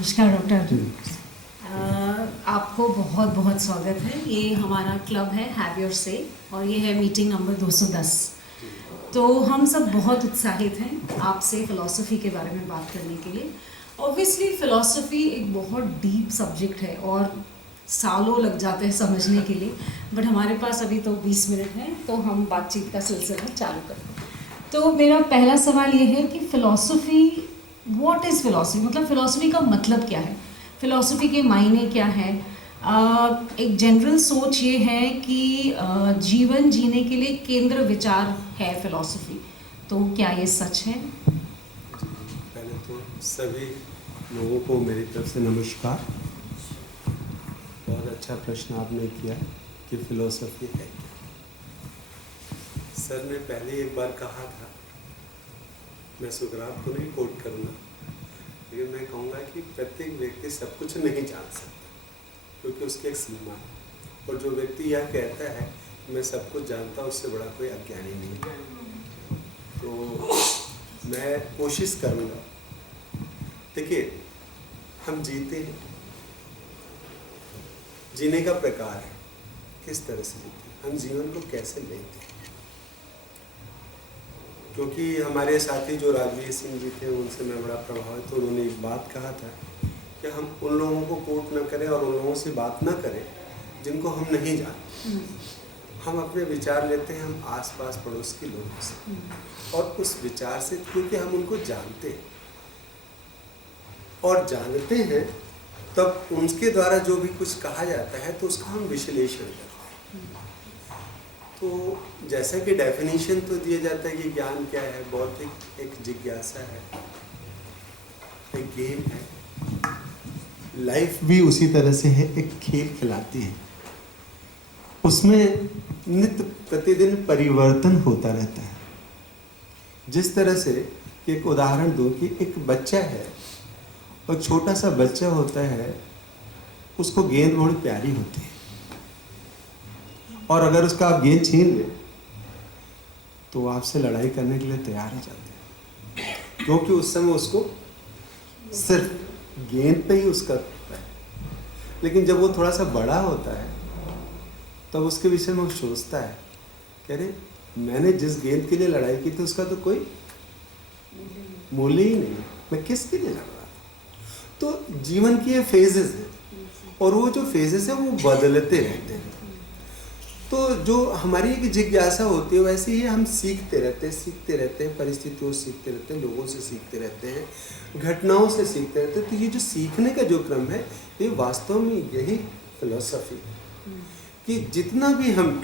नमस्कार डॉक्टर। आपको बहुत बहुत स्वागत है। ये हमारा क्लब है हैव योर से और ये है मीटिंग नंबर 210। तो हम सब बहुत उत्साहित हैं आपसे फ़िलॉसफ़ी के बारे में बात करने के लिए। ऑब्वियसली फ़िलॉसफ़ी एक बहुत डीप सब्जेक्ट है और सालों लग जाते हैं समझने के लिए, बट हमारे पास अभी तो 20 मिनट हैं, तो हम बातचीत का सिलसिला चालू करते हैं। तो मेरा पहला सवाल ये है कि फ़िलॉसफ़ी, व्हाट इज़ फ़िलॉसफ़ी, मतलब फ़िलॉसफ़ी का मतलब क्या है, फ़िलॉसफ़ी के मायने क्या है। एक जनरल सोच ये है कि जीवन जीने के लिए केंद्र विचार है फ़िलॉसफ़ी, तो क्या ये सच है? पहले तो सभी लोगों को मेरी तरफ से नमस्कार। बहुत अच्छा प्रश्न आपने किया कि फ़िलॉसफ़ी है क्या। सर ने पहले एक बार कहा था, मैं सुकरात को नहीं कोट करूँगा, लेकिन मैं कहूँगा कि प्रत्येक व्यक्ति सब कुछ नहीं जान सकता, क्योंकि उसकी एक सीमा है। और जो व्यक्ति यह कहता है मैं सब कुछ जानता, उससे बड़ा कोई अज्ञानी नहीं है। तो मैं कोशिश करूँगा। देखिए, हम जीते हैं, जीने का प्रकार है, किस तरह से जीते हैं, हम जीवन को कैसे लेते हैं। क्योंकि हमारे साथी जो राजवीर सिंह जी थे, उनसे मैं बड़ा प्रभावित हूँ। उन्होंने एक बात कहा था कि हम उन लोगों को कोट न करें और उन लोगों से बात न करें जिनको हम नहीं जानते। हम अपने विचार लेते हैं हम आसपास पड़ोस के लोगों से, और उस विचार से, क्योंकि हम उनको जानते हैं और जानते हैं, तब उनके द्वारा जो भी कुछ कहा जाता है तो उसका हम विश्लेषण करते हैं। तो जैसा कि डेफिनेशन तो दिया जाता है कि ज्ञान क्या है, बौद्धिक एक जिज्ञासा है, एक गेम है। लाइफ भी उसी तरह से है, एक खेल खिलाती है, उसमें नित्य प्रतिदिन परिवर्तन होता रहता है। जिस तरह से एक उदाहरण दो कि एक बच्चा है और छोटा सा बच्चा होता है, उसको गेंद बड़ी प्यारी होती है, और अगर उसका आप गेंद छीन ले तो आपसे लड़ाई करने के लिए तैयार हो जाते हैं, क्योंकि उस समय उसको सिर्फ गेंद पे ही उसका है। लेकिन जब वो थोड़ा सा बड़ा होता है तब उसके विषय में वो सोचता है, कह रहे मैंने जिस गेंद के लिए लड़ाई की थी उसका तो कोई मूल्य ही नहीं, मैं किसके लिए लड़ रहा था। तो जीवन की ये फेजेस है, और वो जो फेजेस है वो बदलते रहते हैं। तो जो हमारी एक जिज्ञासा होती है, वैसे ही हम सीखते रहते हैं, परिस्थितियों से सीखते रहते हैं, लोगों से सीखते रहते हैं, घटनाओं से सीखते रहते हैं। तो ये जो सीखने का जो क्रम है, ये वास्तव में यही फिलॉसफी है कि जितना भी हम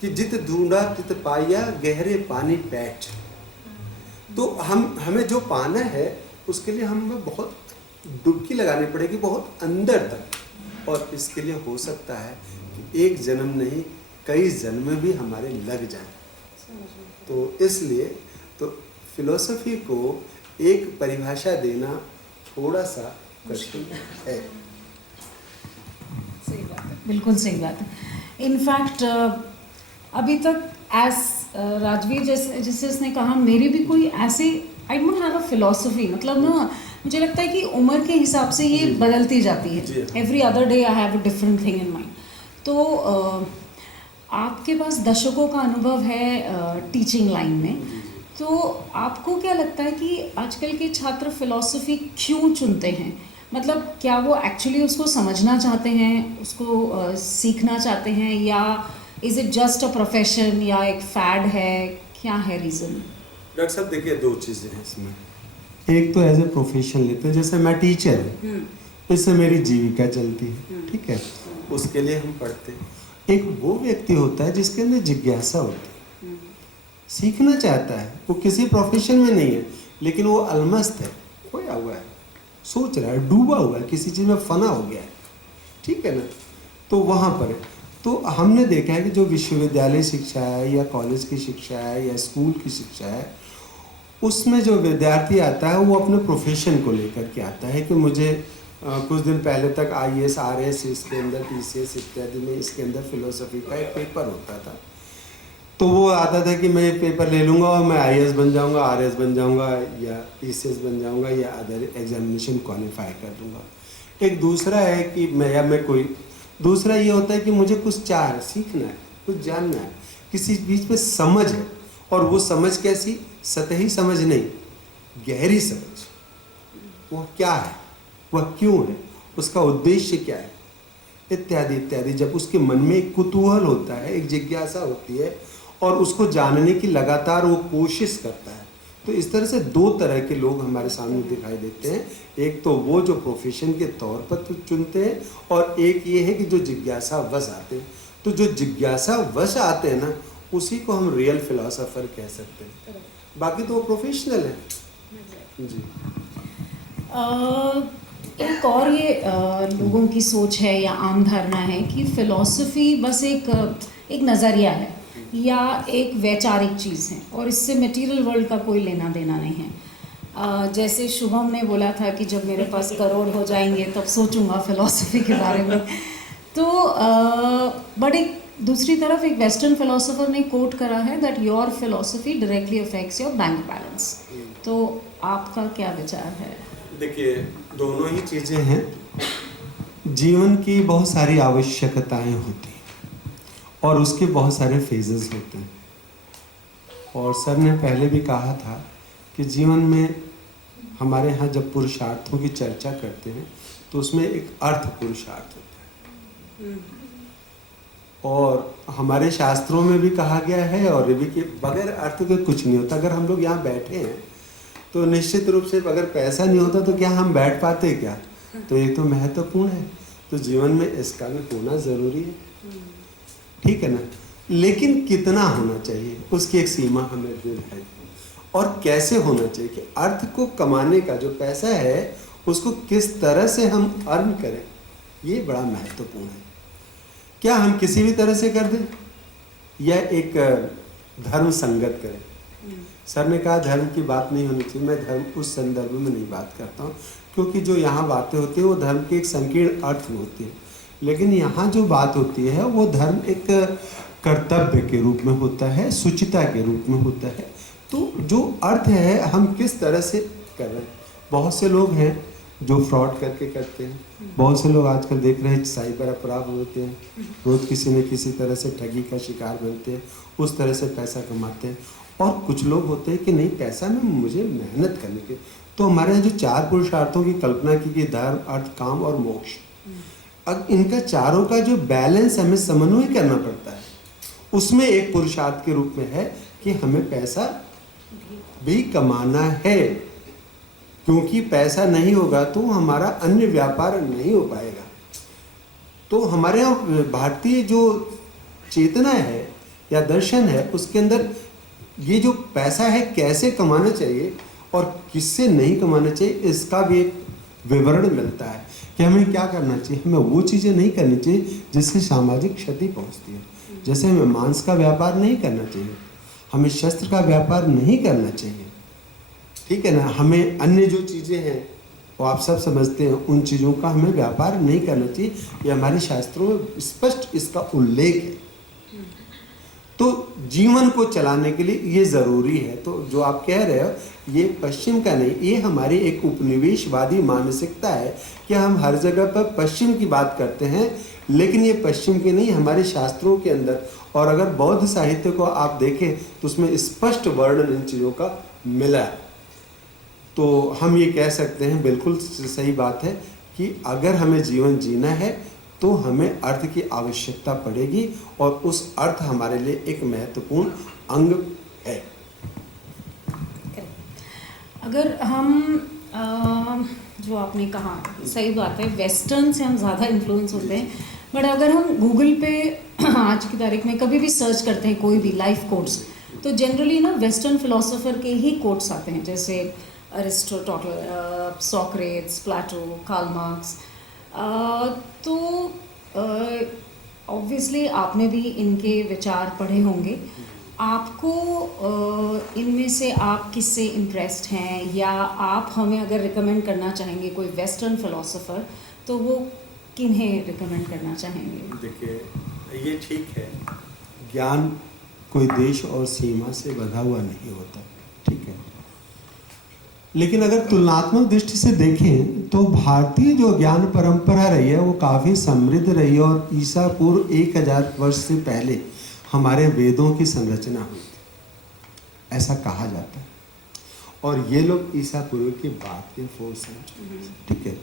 कि जित ढूंढा तित पाया गहरे पानी पैठ। तो हमें जो पाना है उसके लिए हमें बहुत डुबकी लगानी पड़ेगी, बहुत अंदर तक, और इसके लिए हो सकता है कि एक जन्म नहीं कई जन्म भी हमारे लग जाएं। तो इसलिए तो फिलॉसफी को एक परिभाषा देना थोड़ा सा कठिन है। सही बात है, बिल्कुल सही बात है। इनफैक्ट अभी तक राजवीर जैसे उसने कहा, मेरी भी कोई ऐसे I don't have a philosophy, मतलब ना मुझे लगता है कि उम्र के हिसाब से ये बदलती जाती है। Every other day I have a different thing in mind. तो आपके पास दशकों का अनुभव है टीचिंग लाइन में, तो आपको क्या लगता है कि आजकल के छात्र फिलॉसफी क्यों चुनते हैं? मतलब क्या वो एक्चुअली उसको समझना चाहते हैं, उसको सीखना चाहते हैं, या is it just a profession या एक फैड है, क्या है रीज़न? डॉक्टर साहब देखिए, दो चीज़ें हैं इसमें। एक तो एज ए प्रोफेशन लेते हैं, जैसे मैं टीचर हूँ, इससे मेरी जीविका चलती है, ठीक है, उसके लिए हम पढ़ते हैं। एक वो व्यक्ति होता है जिसके अंदर जिज्ञासा होती है, सीखना चाहता है, वो किसी प्रोफेशन में नहीं है, लेकिन वो अलमस्त है, खोया हुआ है, सोच रहा है, डूबा हुआ है, किसी चीज़ में फना हो गया है, ठीक है ना। तो वहाँ पर तो हमने देखा है कि जो विश्वविद्यालय शिक्षा है या कॉलेज की शिक्षा है या स्कूल की शिक्षा है, उसमें जो विद्यार्थी आता है वो अपने प्रोफेशन को लेकर के आता है कि मुझे कुछ दिन पहले तक IAS RS, इसके अंदर TCS इत्यादि में इसके अंदर फिलोसफी का एक पेपर होता था। तो वो आता था कि मैं ये पेपर ले लूँगा और मैं IAS बन जाऊँगा, RS बन जाऊँगा, या TCS बन जाऊँगा, या अदर एग्जामिनेशन क्वालिफाई कर दूँगा। एक दूसरा है कि मैं कोई दूसरा ये होता है कि मुझे कुछ सीखना है, कुछ जानना है, किसी बीच में समझ है। और वो समझ कैसी? सतही समझ नहीं, गहरी समझ। वो क्या है, वह क्यों है, उसका उद्देश्य क्या है, इत्यादि इत्यादि। जब उसके मन में एक कुतूहल होता है, एक जिज्ञासा होती है और उसको जानने की लगातार वो कोशिश करता है, तो इस तरह से दो तरह के लोग हमारे सामने दिखाई देते हैं। एक तो वो जो प्रोफेशन के तौर पर तो चुनते हैं, और एक ये है कि जो जिज्ञासा वश आते हैं। तो जो जिज्ञासा वश आते हैं ना, उसी को हम रियल फिलोसोफर कह सकते हैं। बाकी तो वो प्रोफेशनल है जी। एक और ये लोगों की सोच है या आम धारणा है कि फ़िलॉसफी बस एक नज़रिया है या एक वैचारिक चीज़ है और इससे मटेरियल वर्ल्ड का कोई लेना देना नहीं है। जैसे शुभम ने बोला था कि जब मेरे पास करोड़ हो जाएंगे तब सोचूंगा फ़िलॉसफी के बारे में। तो बट एक दूसरी तरफ एक वेस्टर्न फिलोसोफर ने कोट करा है that your philosophy directly affects your bank balance. तो आपका क्या विचार है? देखिए, दोनों ही चीज़ें हैं। जीवन की बहुत सारी आवश्यकताएं होती हैं और उसके बहुत सारे फेजेस होते हैं। और सर ने पहले भी कहा था कि जीवन में हमारे यहाँ जब पुरुषार्थों की चर्चा करते हैं तो उसमें एक अर्थ पुरुषार्थ होता है। और हमारे शास्त्रों में भी कहा गया है और ये भी कि बगैर अर्थ के कुछ नहीं होता। अगर हम लोग यहाँ बैठे हैं तो निश्चित रूप से अगर पैसा नहीं होता तो क्या हम बैठ पाते क्या? तो ये तो महत्वपूर्ण है। तो जीवन में इसका भी होना ज़रूरी है, ठीक है ना। लेकिन कितना होना चाहिए उसकी एक सीमा हमें निर्धारित और कैसे होना चाहिए कि अर्थ को कमाने का जो पैसा है उसको किस तरह से हम अर्न करें, ये बड़ा महत्वपूर्ण है। क्या हम किसी भी तरह से कर दें या एक धर्म संगत करें? सर ने कहा धर्म की बात नहीं होनी चाहिए। मैं धर्म उस संदर्भ में नहीं बात करता हूँ, क्योंकि जो यहाँ बातें होती है वो धर्म के एक संकीर्ण अर्थ में होती है। लेकिन यहाँ जो बात होती है वो धर्म एक कर्तव्य के रूप में होता है, शुचिता के रूप में होता है। तो जो अर्थ है हम किस तरह से कर रहे हैं। बहुत से लोग हैं जो फ्रॉड करके करते हैं, बहुत से लोग आजकल देख रहे हैं साइबर अपराध होते हैं, रोज किसी न किसी तरह से ठगी का शिकार बनते हैं, उस तरह से पैसा कमाते हैं। और कुछ लोग होते हैं कि नहीं, पैसा में मुझे मेहनत करने के। तो हमारे यहाँ जो चार पुरुषार्थों की कल्पना की गई, धर्म, अर्थ, काम और मोक्ष, अब इनका चारों का जो बैलेंस हमें समन्वय करना पड़ता है, उसमें एक पुरुषार्थ के रूप में है कि हमें पैसा भी कमाना है, क्योंकि पैसा नहीं होगा तो हमारा अन्य व्यापार नहीं हो पाएगा। तो हमारे यहाँ भारतीय जो चेतना है या दर्शन है उसके अंदर ये जो पैसा है कैसे कमाना चाहिए और किससे नहीं कमाना चाहिए, इसका भी एक विवरण मिलता है कि हमें क्या करना चाहिए। हमें वो चीज़ें नहीं करनी चाहिए जिससे सामाजिक क्षति पहुंचती है। जैसे हमें मांस का व्यापार नहीं करना चाहिए, हमें शस्त्र का व्यापार नहीं करना चाहिए, ठीक है ना। हमें अन्य जो चीज़ें हैं वो आप सब समझते हैं, उन चीज़ों का हमें व्यापार नहीं करना चाहिए। ये हमारे शास्त्रों में स्पष्ट इसका उल्लेख है। तो जीवन को चलाने के लिए ये ज़रूरी है। तो जो आप कह रहे हो ये पश्चिम का नहीं, ये हमारी एक उपनिवेशवादी मानसिकता है कि हम हर जगह पर पश्चिम की बात करते हैं, लेकिन ये पश्चिम की नहीं, हमारे शास्त्रों के अंदर। और अगर बौद्ध साहित्य को आप देखें तो उसमें स्पष्ट वर्णन इन चीज़ों का मिला है। तो हम ये कह सकते हैं, बिल्कुल सही बात है कि अगर हमें जीवन जीना है तो हमें अर्थ की आवश्यकता पड़ेगी और उस अर्थ हमारे लिए एक महत्वपूर्ण अंग है। अगर हम जो आपने कहा सही बात है, वेस्टर्न से हम ज़्यादा इन्फ्लुएंस होते हैं, बट अगर हम गूगल पे आज की तारीख में कभी भी सर्च करते हैं कोई भी लाइफ कोट्स, तो जनरली ना वेस्टर्न फिलोसोफर के ही कोट्स आते हैं, जैसे अरिस्टोटल, सोक्रेट्स, प्लेटो, कार्ल मार्क्स। तो ऑब्वियसली आपने भी इनके विचार पढ़े होंगे। आपको इनमें से आप किससे इम्प्रेस्ड हैं, या आप हमें अगर रिकमेंड करना चाहेंगे कोई वेस्टर्न फिलोसोफर तो वो किन्हें रिकमेंड करना चाहेंगे? देखिए, ये ठीक है, ज्ञान कोई देश और सीमा से बंधा हुआ नहीं होता, ठीक है। लेकिन अगर तुलनात्मक दृष्टि से देखें तो भारतीय जो ज्ञान परंपरा रही है वो काफ़ी समृद्ध रही है, और ईसा पूर्व 1000 वर्ष से पहले हमारे वेदों की संरचना हुई थी, ऐसा कहा जाता है। और ये लोग ईसा पूर्व के बाद के 4 सेंचुरी, ठीक है।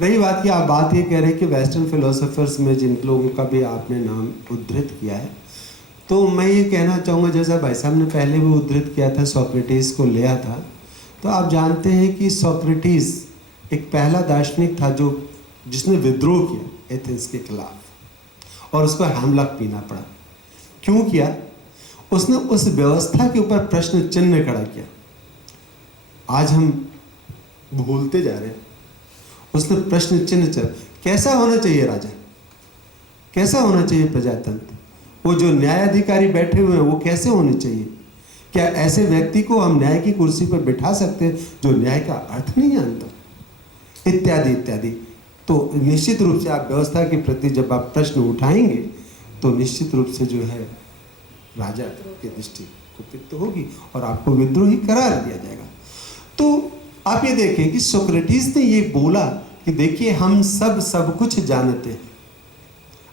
रही बात की आप बात ये कह रहे हैं कि वेस्टर्न फिलोसोफर्स में जिन लोगों का भी आपने नाम उद्धृत किया है, तो मैं ये कहना चाहूँगा, जैसा भाई साहब ने पहले भी उद्धृत किया था, सोक्रेटिस को लिया था, तो आप जानते हैं कि सोक्रेटिस एक पहला दार्शनिक था जो जिसने विद्रोह किया एथेंस के खिलाफ, और उसको हेमलक पीना पड़ा। क्यों किया? उसने उस व्यवस्था के ऊपर प्रश्न चिन्ह खड़ा किया। आज हम भूलते जा रहे हैं। उसने प्रश्न चिन्ह चल, कैसा होना चाहिए राजा, कैसा होना चाहिए प्रजातंत्र, वो जो न्यायाधिकारी बैठे हुए हैं वो कैसे होने चाहिए, क्या ऐसे व्यक्ति को हम न्याय की कुर्सी पर बिठा सकते हैं जो न्याय का अर्थ नहीं जानता, इत्यादि इत्यादि। तो निश्चित रूप से आप व्यवस्था के प्रति जब आप प्रश्न उठाएंगे तो निश्चित रूप से जो है राजा की दृष्टि कुपित होगी और आपको विद्रोही करार दिया जाएगा। तो आप ये देखें कि सोक्रेटिस ने ये बोला कि देखिए हम सब कुछ जानते हैं।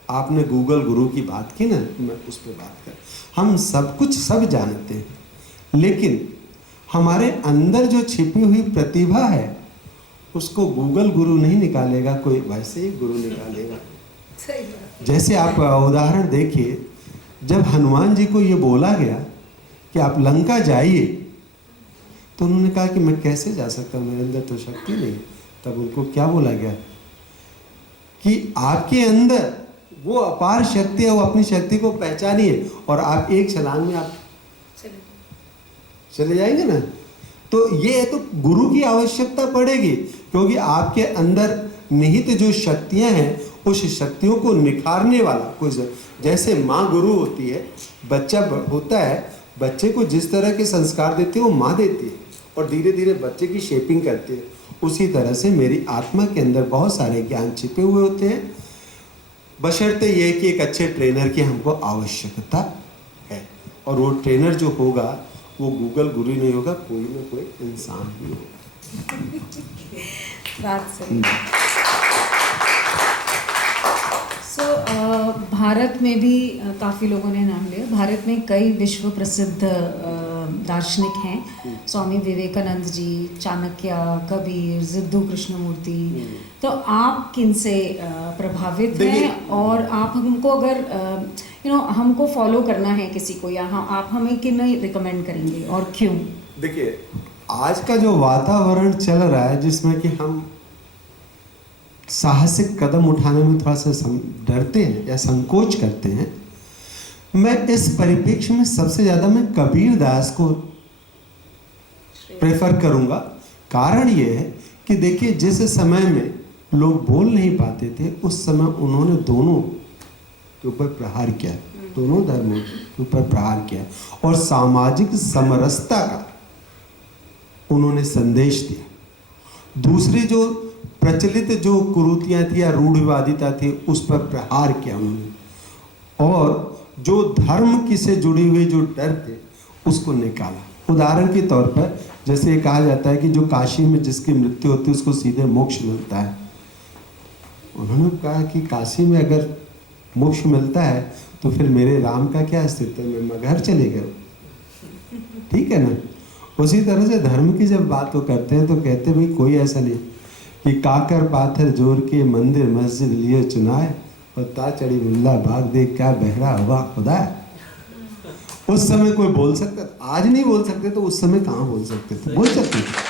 आपने गूगल गुरु की बात की ना, मैं उस पर बात कर, हम सब जानते हैं, लेकिन हमारे अंदर जो छिपी हुई प्रतिभा है उसको गूगल गुरु नहीं निकालेगा, कोई वैसे ही गुरु निकालेगा। जैसे आप उदाहरण देखिए, जब हनुमान जी को ये बोला गया कि आप लंका जाइए, तो उन्होंने कहा कि मैं कैसे जा सकता हूँ, मेरे अंदर तो शक्ति नहीं। तब उनको क्या बोला गया कि आपके अंदर वो अपार शक्ति है, वो अपनी शक्ति को पहचानिए और आप एक छलांग में आप चले जाएंगे ना। तो ये है, तो गुरु की आवश्यकता पड़ेगी, क्योंकि आपके अंदर निहित जो शक्तियां हैं उस शक्तियों को निखारने वाला कोई, जैसे माँ गुरु होती है, बच्चा होता है, बच्चे को जिस तरह के संस्कार देती है वो माँ देती है और धीरे धीरे बच्चे की शेपिंग करती है। उसी तरह से मेरी आत्मा के अंदर बहुत सारे ज्ञान छिपे हुए होते हैं, बशर्ते ये कि एक अच्छे ट्रेनर की हमको आवश्यकता है। और वो ट्रेनर जो होगा वो गूगल गुरु नहीं होगा, कोई ना कोई इंसान ही होगा। भारत में भी काफ़ी लोगों ने नाम लिया। भारत में कई विश्व प्रसिद्ध दार्शनिक हैं, स्वामी विवेकानंद जी, चाणक्य, कबीर, जिद्दू कृष्णमूर्ति। तो आप किन से प्रभावित हैं, और आप हमको अगर हमको फॉलो करना है किसी को, या आप हमें किन रिकमेंड करेंगे और क्यों? देखिए, आज का जो वातावरण चल रहा है जिसमें कि हम साहसिक कदम उठाने में थोड़ा सा डरते हैं या संकोच करते हैं, मैं इस परिप्रेक्ष्य में सबसे ज़्यादा मैं कबीर दास को प्रेफर करूंगा। कारण ये है कि देखिए, जिस समय में लोग बोल नहीं पाते थे उस समय उन्होंने दोनों के ऊपर प्रहार किया, दोनों धर्मों के ऊपर प्रहार किया और सामाजिक समरसता का उन्होंने संदेश दिया। दूसरी जो प्रचलित जो कुरीतियाँ थी या रूढ़िवादिता थी उस पर प्रहार किया उन्होंने, और जो धर्म की से जुड़ी हुई जो डर थे उसको निकाला। उदाहरण के तौर पर जैसे ये कहा जाता है कि जो काशी में जिसकी मृत्यु होती है उसको सीधे मोक्ष मिलता है। उन्होंने कहा कि काशी में अगर मोक्ष मिलता है तो फिर मेरे राम का क्या अस्तित्व है, मैं घर चले गए, ठीक है ना। उसी तरह से धर्म की जब बात वो करते हैं तो कहते भाई कोई ऐसा नहीं कि काकर पाथर जोर के मंदिर मस्जिद लिए चुनाए और ता चढ़ी मुल्ला बाग देख क्या बहरा हुआ खुदा। उस समय कोई बोल सकता, आज नहीं बोल सकते तो उस समय कहाँ बोल सकते थे, बोल सकते थे।